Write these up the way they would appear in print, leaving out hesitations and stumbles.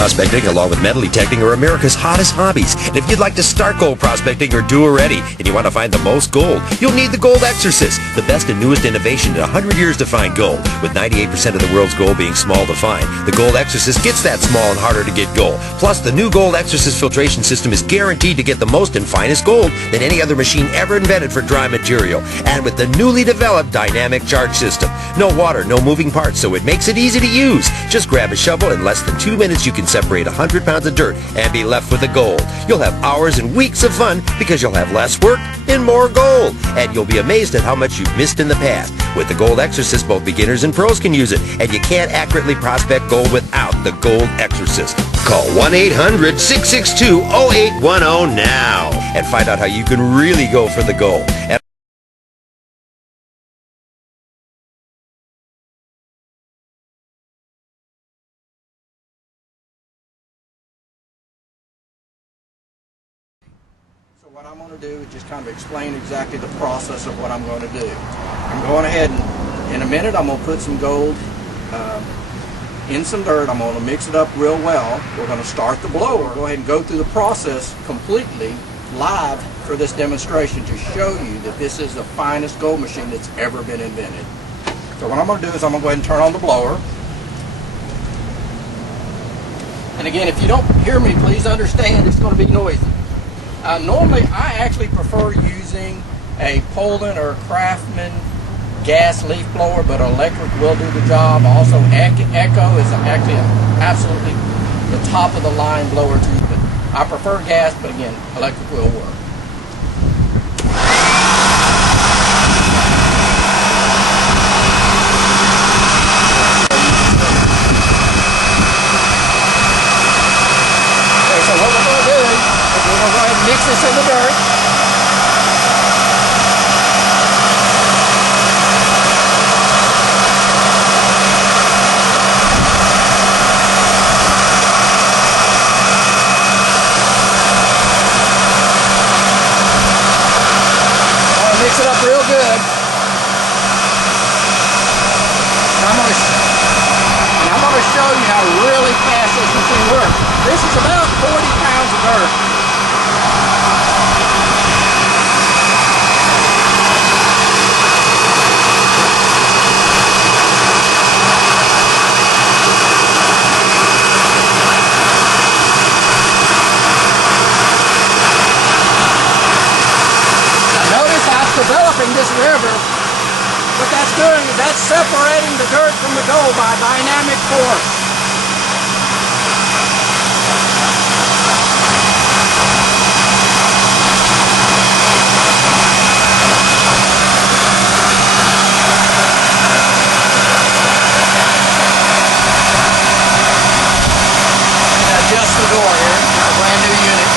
prospecting along with metal detecting are America's hottest hobbies. And if you'd like to start gold prospecting or do already and you want to find the most gold, you'll need the Gold Exorcist, the best and newest innovation in 100 years to find gold. With 98% of the world's gold being small to find, the Gold Exorcist gets that small and harder to get gold. Plus, the new Gold Exorcist filtration system is guaranteed to get the most and finest gold than any other machine ever invented for dry material. And with the newly developed dynamic charge system, no water, no moving parts, so it makes it easy to use. Just grab a shovel. In less than 2 minutes, you can separate 100 pounds of dirt and be left with the gold. You'll have hours and weeks of fun because you'll have less work and more gold. And you'll be amazed at how much you've missed in the past. With the Gold Exorcist, both beginners and pros can use it. And you can't accurately prospect gold without the Gold Exorcist. Call 1-800-662-0810 now and find out how you can really go for the gold. So what I'm going to do is just kind of explain exactly the process of what I'm going to do. I'm going ahead and in a minute I'm going to put some gold in some dirt. I'm going to mix it up real well. We're going to start the blower. Go ahead and go through the process completely live for this demonstration to show you that this is the finest gold machine that's ever been invented. So what I'm going to do is I'm going to go ahead and turn on the blower. And again, if you don't hear me, please understand it's going to be noisy. Normally, I actually prefer using a Poland or a Craftsman gas leaf blower, but electric will do the job. Also, Echo is actually absolutely the top of the line blower too. But I prefer gas, but again, electric will work. Okay, so what we're going to do is we're going to go ahead and mix this in the dirt. Mix it up real good. And I'm going to show you how really fast this machine works. This is about 40 pounds of dirt. Developing this river, what that's doing is that's separating the dirt from the gold by dynamic force. Adjust the door here, a brand new unit.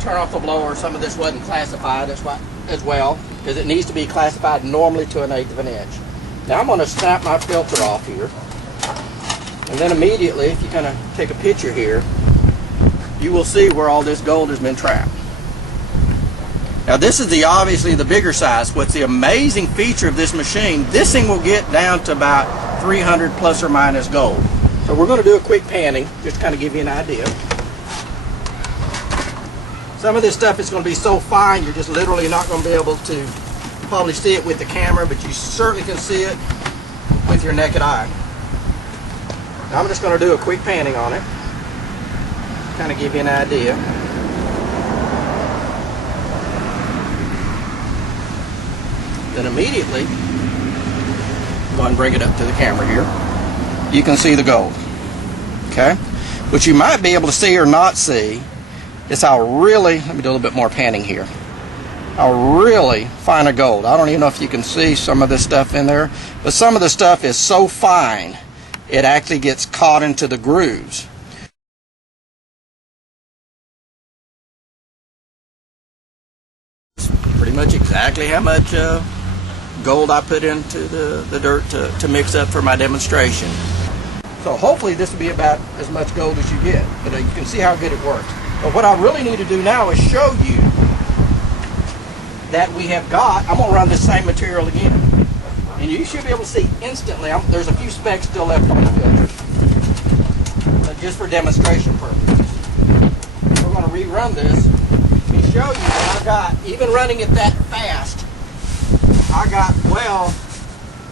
Turn off the blower. Some of this wasn't classified as well because it needs to be classified normally to 1/8 of an inch. Now I'm going to snap my filter off here, and then immediately, if you kind of take a picture here, you will see where all this gold has been trapped. Now this is obviously the bigger size. What's the amazing feature of this machine, this thing will get down to about 300 plus or minus gold. So we're going to do a quick panning just to kind of give you an idea. Some of this stuff is going to be so fine you're just literally not going to be able to probably see it with the camera, but you certainly can see it with your naked eye. Now I'm just going to do a quick panning on it, kind of give you an idea. Then immediately, go ahead and bring it up to the camera here. You can see the gold. Okay? What you might be able to see or not see is how really, let me do a little bit more panning here, how really fine a gold. I don't even know if you can see some of this stuff in there, but some of the stuff is so fine it actually gets caught into the grooves. Pretty much exactly how much gold I put into the dirt to mix up for my demonstration. So hopefully this will be about as much gold as you get, but you can see how good it works. But what I really need to do now is show you that we have got, I'm going to run this same material again, and you should be able to see instantly, there's a few specks still left on the filter, but just for demonstration purposes. We're going to rerun this and show you that I got, even running it that fast, I got well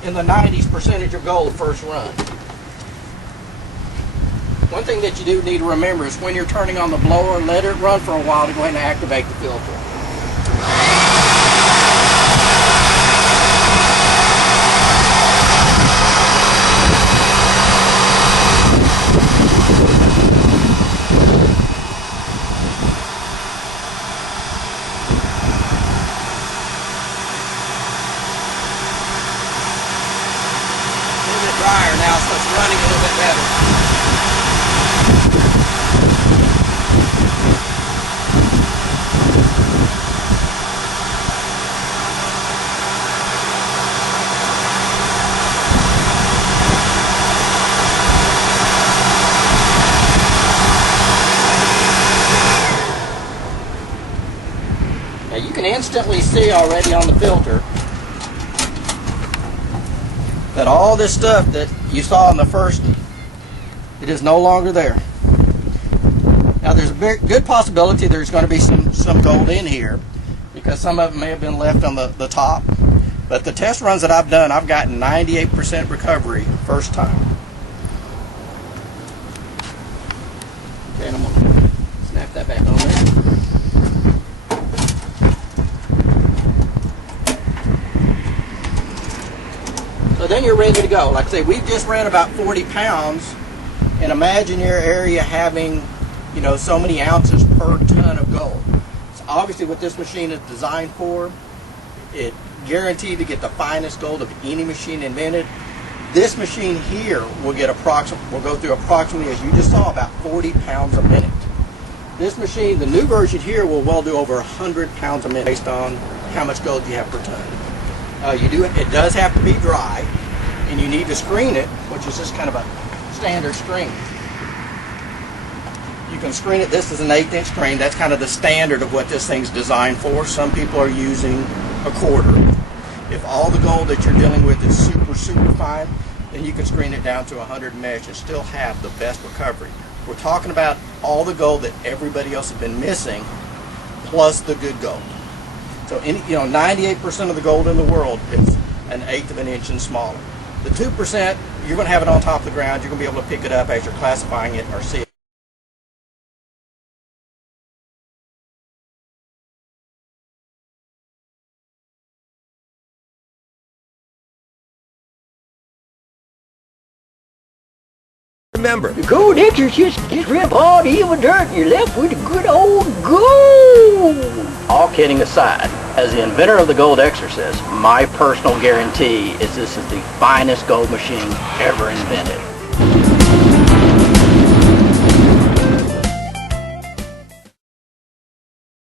in the 90s percentage of gold first run. One thing that you do need to remember is when you're turning on the blower, let it run for a while to go ahead and activate the filter. Drier now, so it's running a little bit better. Now you can instantly see already on the filter that all this stuff that you saw in the first, it is no longer there. Now there's a good possibility there's going to be some gold in here because some of it may have been left on the top. But the test runs that I've done, I've gotten 98% recovery first time. Okay, and I'm going to snap that back on there. So then you're ready to go. Like I say, we've just ran about 40 pounds, and imagine your area having, you know, so many ounces per ton of gold. So obviously what this machine is designed for, it guaranteed to get the finest gold of any machine invented. This machine here will go through approximately, as you just saw, about 40 pounds a minute. This machine, the new version here, will well do over 100 pounds a minute based on how much gold you have per ton. It does have to be dry, and you need to screen it, which is just kind of a standard screen. You can screen it. This is an 1/8 inch screen. That's kind of the standard of what this thing's designed for. Some people are using a 1/4. If all the gold that you're dealing with is super fine, then you can screen it down to 100 mesh and still have the best recovery. We're talking about all the gold that everybody else has been missing, plus the good gold. So 98% of the gold in the world is 1/8 of an inch and smaller. The 2%, you're going to have it on top of the ground. You're going to be able to pick it up as you're classifying it or see it. Remember, The gold Exorcist just rip all the evil dirt and you're left with the good old gold. All kidding aside, as the inventor of the Gold Exorcist, my personal guarantee is this is the finest gold machine ever invented.